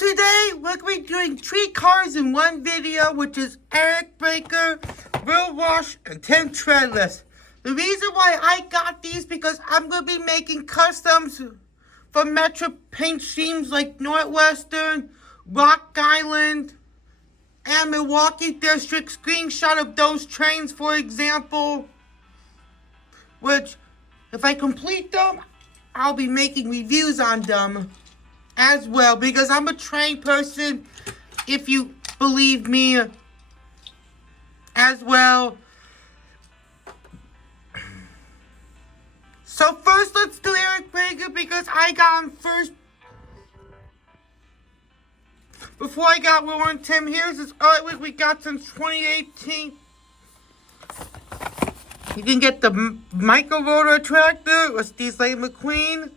today we're going to be doing 3 cars in one video, which is Eric Breaker, Rusch and Tim Treadless. The reason why I got these because I'm going to be making customs for Metra paint schemes like Northwestern, Rock Island, and Milwaukee District. Screenshot of those trains, for example, which if I complete them, I'll be making reviews on them as well, because I'm a train person, if you believe me, as well. So first, let's do Eric Breaker, because I got him first before I got Will and Tim. Here's his artwork we got since 2018. You can get the micro rotor tractor, Rusty's Lane McQueen,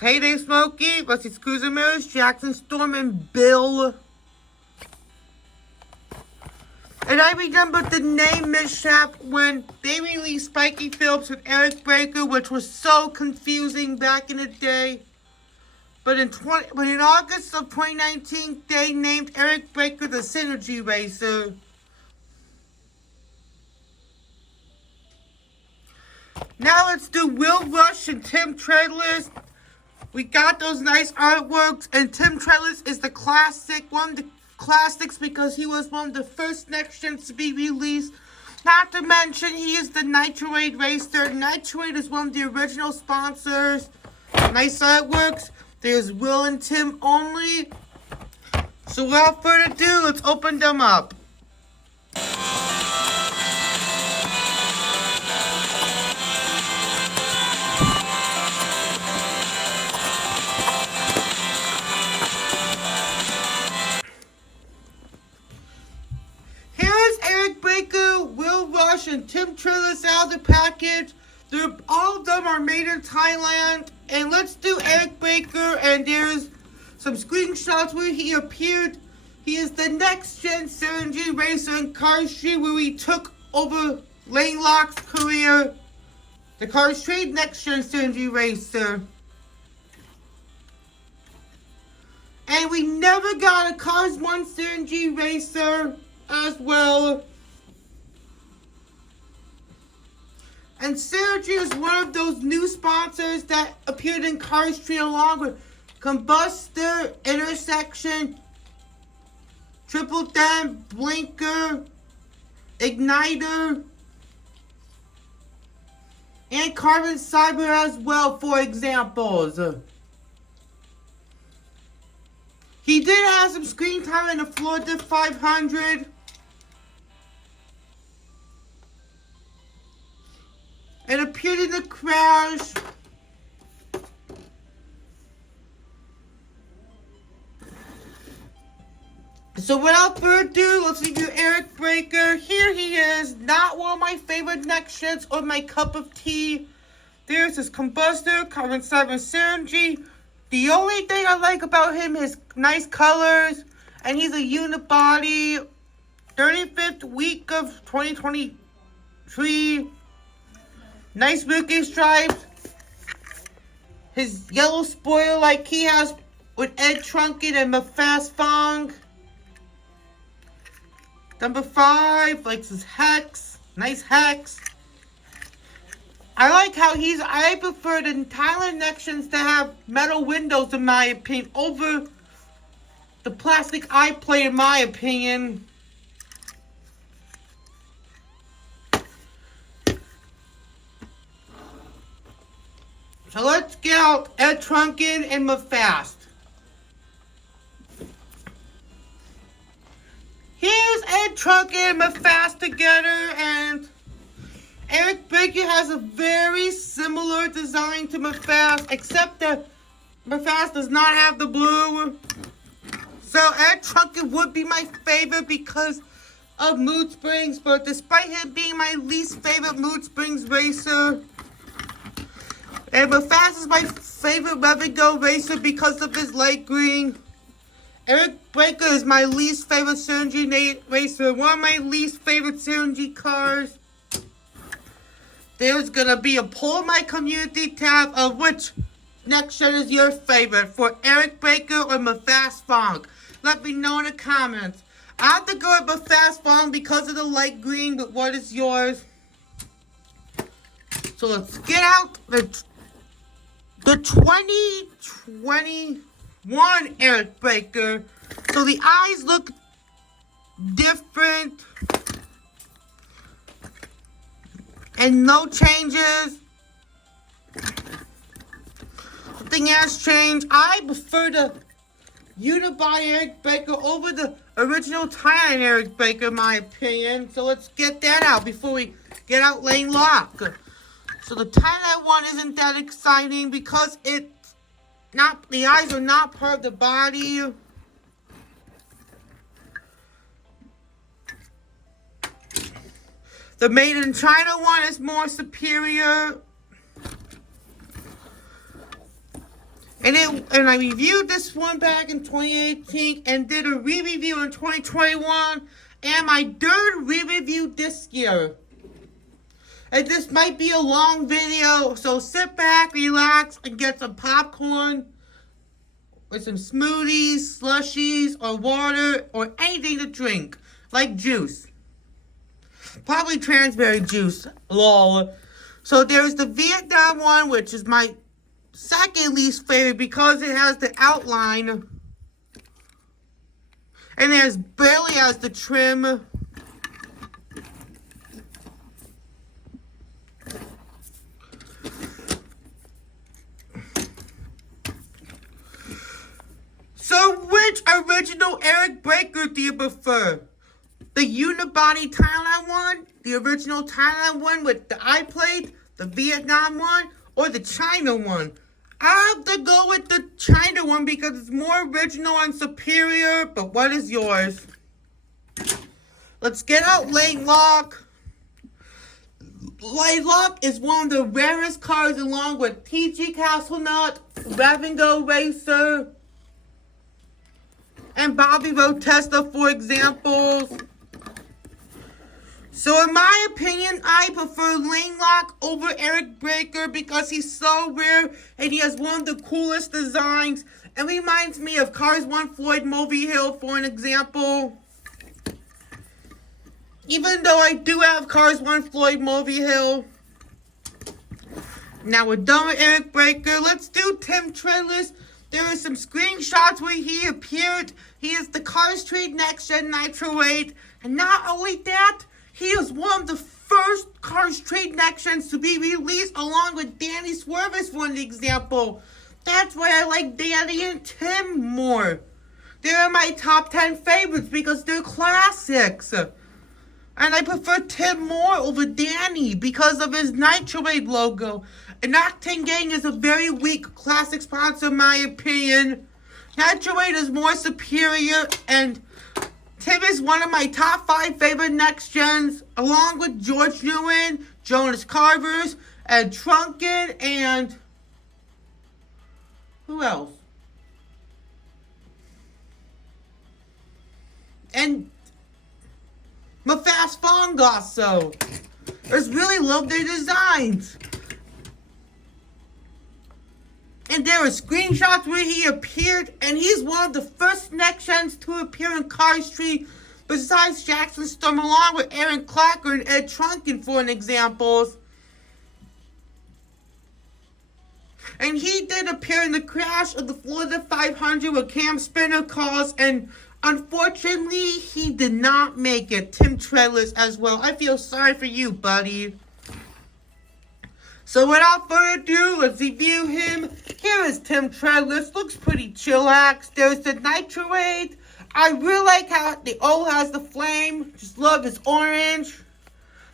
Heyday Smokey, Rusty Screws and Mirrors, Jackson Storm, and Bill. And I remember the name mishap when they released Spikey Phillips with Eric Breaker, which was so confusing back in the day. But in August of 2019, they named Eric Breaker the SynerG Racer. Now let's do Rusch and Tim Treadless. We got those nice artworks, and Tim Treadless is the classic, one of the classics, because he was one of the first Next Gens to be released. Not to mention, he is the Nitroade Racer. Nitroade is one of the original sponsors. Nice artworks. There's Will and Tim only. So without further ado, let's open them up. Rusch and Tim Treadless out of the package. All of them are made in Thailand. And let's do Eric Breaker. And there's some screenshots where he appeared. He is the Next Gen SynerG Racer in Cars Street, where he took over Lane Locke's career. The Cars Street Next Gen SynerG Racer. And we never got a Cars 1 SynerG Racer as well. And SynerG is one of those new sponsors that appeared in Cars Street along with Combustor, Intersection, Triple Dam, Blinker, Igniter, and Carbon Cyber as well, for examples. He did have some screen time in the Florida 500. It appeared in the crash. So without further ado, let's review Eric Breaker. Here he is. Not one of my favorite Next Gens or my cup of tea. There's his Combustor, Carbon Cyber SynerG. The only thing I like about him is nice colors. And he's a unibody. 35th week of 2023. Nice milky stripes. His yellow spoiler like he has with Ed Trunken and Mafast Fong. Number 5, likes his hex. Nice hex. I like how I prefer the Thailand Next Gens to have metal windows, in my opinion, over the plastic I-plate, in my opinion. So let's get out Ed Trunken and Mafast. Here's Ed Trunken and Mafast together, and Eric Breaker has a very similar design to Mafast, except that Mafast does not have the blue. So Ed Trunken would be my favorite because of Mood Springs, but despite him being my least favorite Mood Springs racer, and Mafast is my favorite Rev Go racer because of his light green. Eric Breaker is my least favorite SynerG racer. One of my least favorite SynerG cars. There's gonna be a poll in my community tab of which Next Gen is your favorite for Eric Baker or Mafast Funk? Let me know in the comments. I have to go with Mafast Funk because of the light green, but what is yours? So let's get out the 2021 Eric Baker. So the eyes look different. And no changes. Nothing has changed. I prefer the Unibody Eric Baker over the original Thailand Eric Baker, in my opinion. So let's get that out before we get out Lane Locke. So the Thailand one isn't that exciting because it's not, the eyes are not part of the body. The Made in China one is more superior. And I reviewed this one back in 2018 and did a re-review in 2021. And my third re-review this year. And this might be a long video, so sit back, relax, and get some popcorn. With some smoothies, slushies, or water, or anything to drink. Like juice. Probably transberry juice. Lol. So there's the Vietnam one, which is my second least favorite because it has the outline. And it barely has the trim. So which original Eric Baker do you prefer? The Unibody Thailand one, the original Thailand one with the eye plate, the Vietnam one, or the China one? I have to go with the China one because it's more original and superior, but what is yours? Let's get out Lane Locke. Lane Locke is one of the rarest cars along with TG Castlenut, Rev Racer, and Bobby Roadages, for examples. So in my opinion, I prefer Lane Locke over Eric Baker because he's so rare and he has one of the coolest designs. It reminds me of Cars 1 Floyd Movie Hill, for an example. Even though I do have Cars 1 Floyd Movie Hill. Now we're done with Eric Baker. Let's do Tim Treadless. There are some screenshots where he appeared. He is the Cars Street Next Gen Nitroade. And not only that, he is one of the first Cars Trade Next Gens to be released along with Danny Swervez, for an example. That's why I like Danny and Tim more. They're my top 10 favorites because they're classics. And I prefer Tim more over Danny because of his Nitroade logo. And Octane Gang is a very weak classic sponsor in my opinion. Nitroade is more superior, and Tim is one of my top 5 favorite Next Gens, along with George Newen, Jonas Carvers, and Trunken, and who else? And Mafast Fong also. I just really love their designs. And there are screenshots where he appeared, and he's one of the first Next Gens to appear in Cars Street, besides Jackson Storm, along with Aaron Clacker and Ed Trunken, for an example. And he did appear in the crash of the Florida 500 with Cam Spinner cause, and unfortunately, he did not make it. Tim Treadless as well. I feel sorry for you, buddy. So without further ado, let's review him. Here is Tim Treadless. Looks pretty chillax. There's the Nitroade. I really like how the O has the flame. Just love his orange.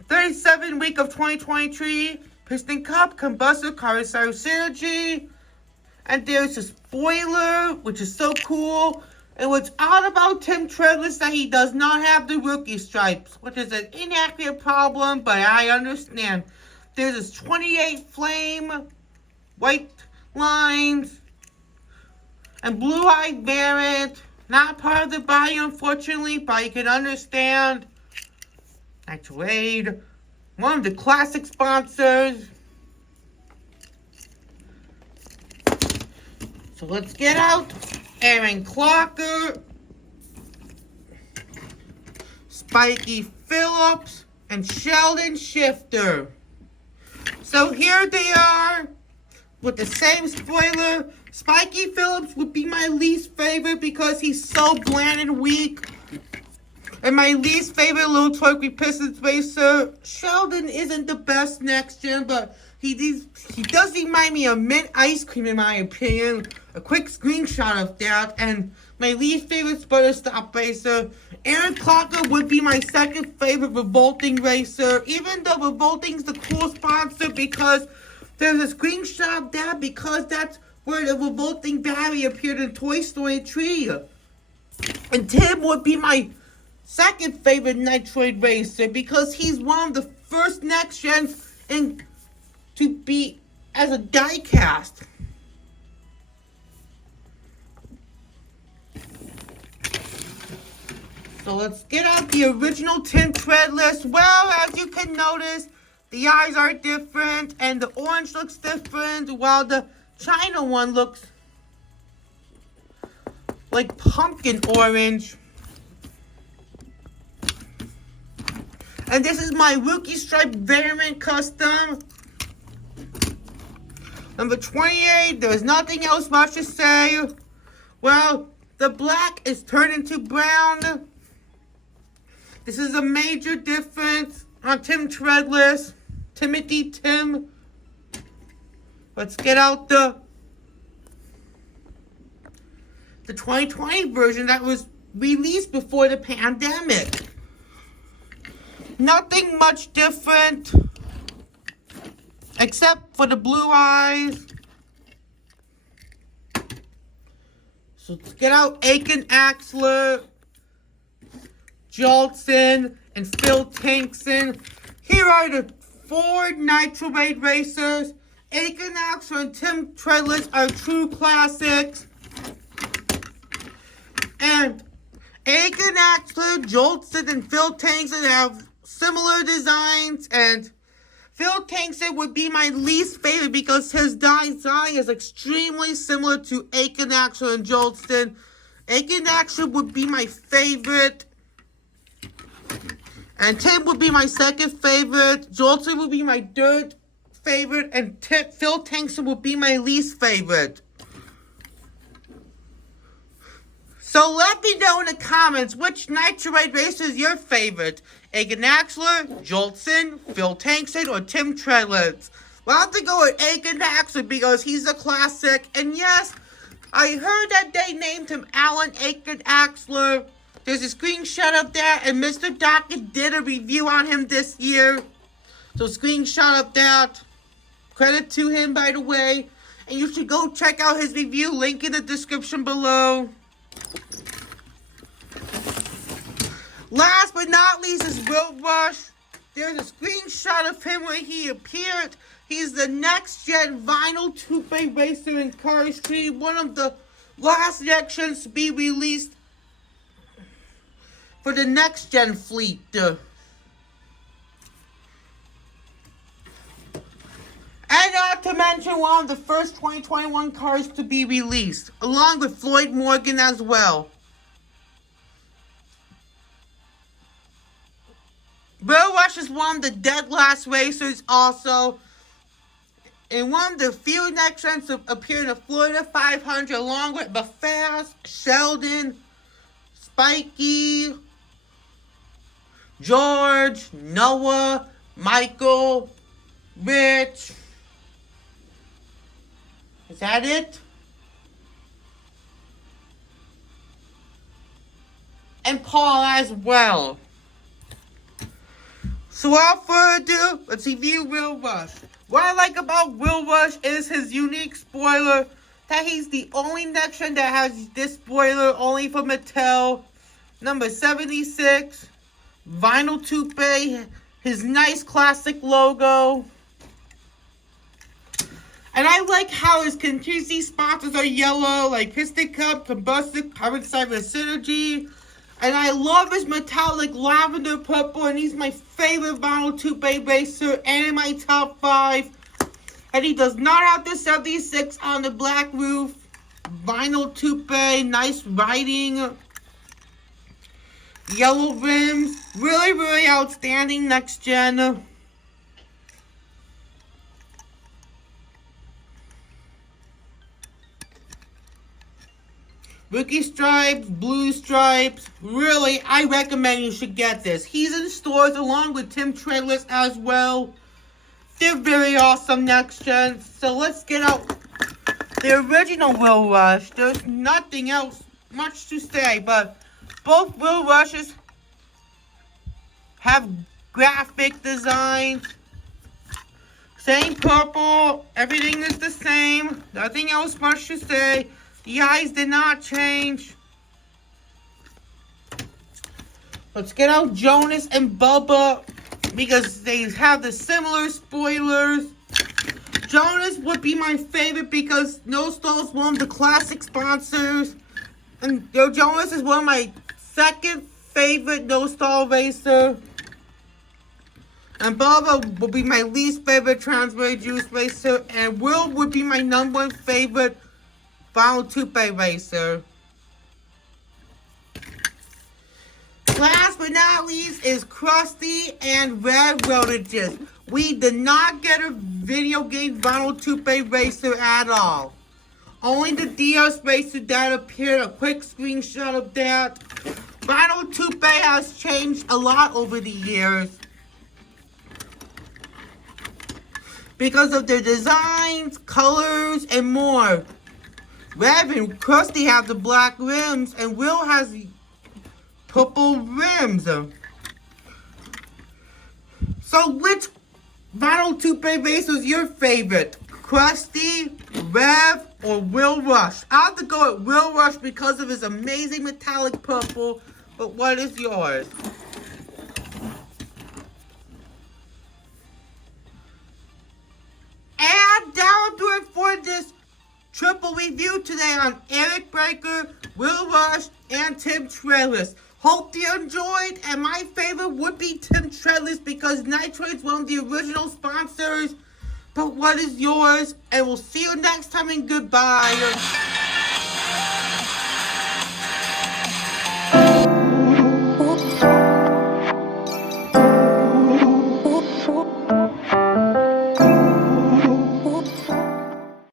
37 week of 2023. Piston Cup, combustor, carousel synergy. And there's a spoiler, which is so cool. And what's odd about Tim Treadless that he does not have the rookie stripes, which is an inaccurate problem, but I understand. There's this 28 flame, white lines, and blue-eyed variant. Not part of the body, unfortunately, but you can understand. Nitroade, one of the classic sponsors. So let's get out Aaron Clocker, Spikey Phillips, and Sheldon Shifter. So here they are with the same spoiler. Spikey Phillips would be my least favorite because he's so bland and weak. And my least favorite little twerky Pistons racer, Sheldon isn't the best next gen, but he does remind me of mint ice cream in my opinion. A quick screenshot of that. And my least favorite spoiler stop racer, Aaron Clocker would be my second favorite revolting racer. Even though revolting's the cool sponsor because there's a screenshot of that because that's where the revolting Barry appeared in Toy Story 3. And Tim would be my second favorite Nitroade Racer because he's one of the first next gens to be as a diecast. So let's get out the original Tim Treadless. Well, as you can notice, the eyes are different and the orange looks different while the China one looks like pumpkin orange. And this is my Rookie Stripe Variant Custom. Number 28, there's nothing else much to say. Well, the black is turned into brown. This is a major difference on Tim Treadless. Timothy Tim. Let's get out the 2020 version that was released before the pandemic. Nothing much different except for the blue eyes. So let's get out Aiken Axler, Jolson, and Phil Tankson. Here are the 4 Nitroade Racers. Aiken Axler and Tim Treadless are true classics. And Aiken Axler, Jolson, and Phil Tankson have similar designs, and Phil Tankson would be my least favorite because his design is extremely similar to Aiken Axler and Jolson. Aiken Axler would be my favorite, and Tim would be my second favorite. Jolson would be my third favorite, and Phil Tankson would be my least favorite. So let me know in the comments which Nitroade Racer is your favorite. Aiken Axler, Jolson, Phil Tankson, or Tim Treadless. Well, I have to go with Aiken Axler because he's a classic. And yes, I heard that they named him Alan Aiken Axler. There's a screenshot of that, and Mr. Dockett did a review on him this year. So screenshot of that. Credit to him, by the way. And you should go check out his review. Link in the description below. Last but not least is Rev Rush. There's a screenshot of him where he appeared. He's the Next Gen Vinyl Toupee Racer in Cars 3. One of the last Next Gens to be released for the Next Gen fleet. And not to mention one of the first 2021 cars to be released, along with Floyd Morgan as well. Rev Rush is one of the dead last racers also. And one of the few Next Gens to appear in the Florida 500 along with Bafaz, Sheldon, Spikey, George, Noah, Michael, Rich. Is that it? And Paul as well. So without further ado, let's review Rev Rush. What I like about Rev Rush is his unique spoiler. That he's the only Next Gen that has this spoiler, only for Mattel. Number 76. Vinyl Toupee. His nice classic logo. And I like how his contingency sponsors are yellow, like Piston Cup, Combustion, Carbon Cyber Synergy. And I love his metallic lavender purple, and he's my favorite Vinyl Toupee Racer, and in my top 5. And he does not have the 76 on the black roof. vinyl Toupee, nice riding, yellow rims, really outstanding next gen. Rookie stripes, blue stripes. Really, I recommend you should get this. He's in stores along with Tim Treadless as well. They're very awesome next gen. So let's get out the original Will Rush. There's nothing else much to say, but both Will Rushes have graphic designs. Same purple. Everything is the same. Nothing else much to say. The eyes did not change. Let's get out Jonas and Bubba because they have the similar spoilers. Jonas would be my favorite because No Stall's one of the classic sponsors. And Jonas is one of my second favorite No Stall racer. And Bubba would be my least favorite Transway Juice racer. And Will would be my number one favorite vinyl Toupee racer. Last but not least is Krusty and Rev Roadages. We did not get a video game vinyl Toupee racer at all. Only the DS racer that appeared, a quick screenshot of that. Vinyl Toupee has changed a lot over the years because of their designs, colors, and more. Rev and Krusty have the black rims, and Will has the purple rims. So which vinyl Toupee racer is your favorite? Krusty, Rev, or Will Rush? I have to go with Will Rush because of his amazing metallic purple, but what is yours? And that'll do it for this triple review today on Aiken Breaker, Will Rush, and Tim Treadless. Hope you enjoyed, and my favorite would be Tim Treadless because Nitroade's one of the original sponsors. But what is yours? And we'll see you next time, and goodbye.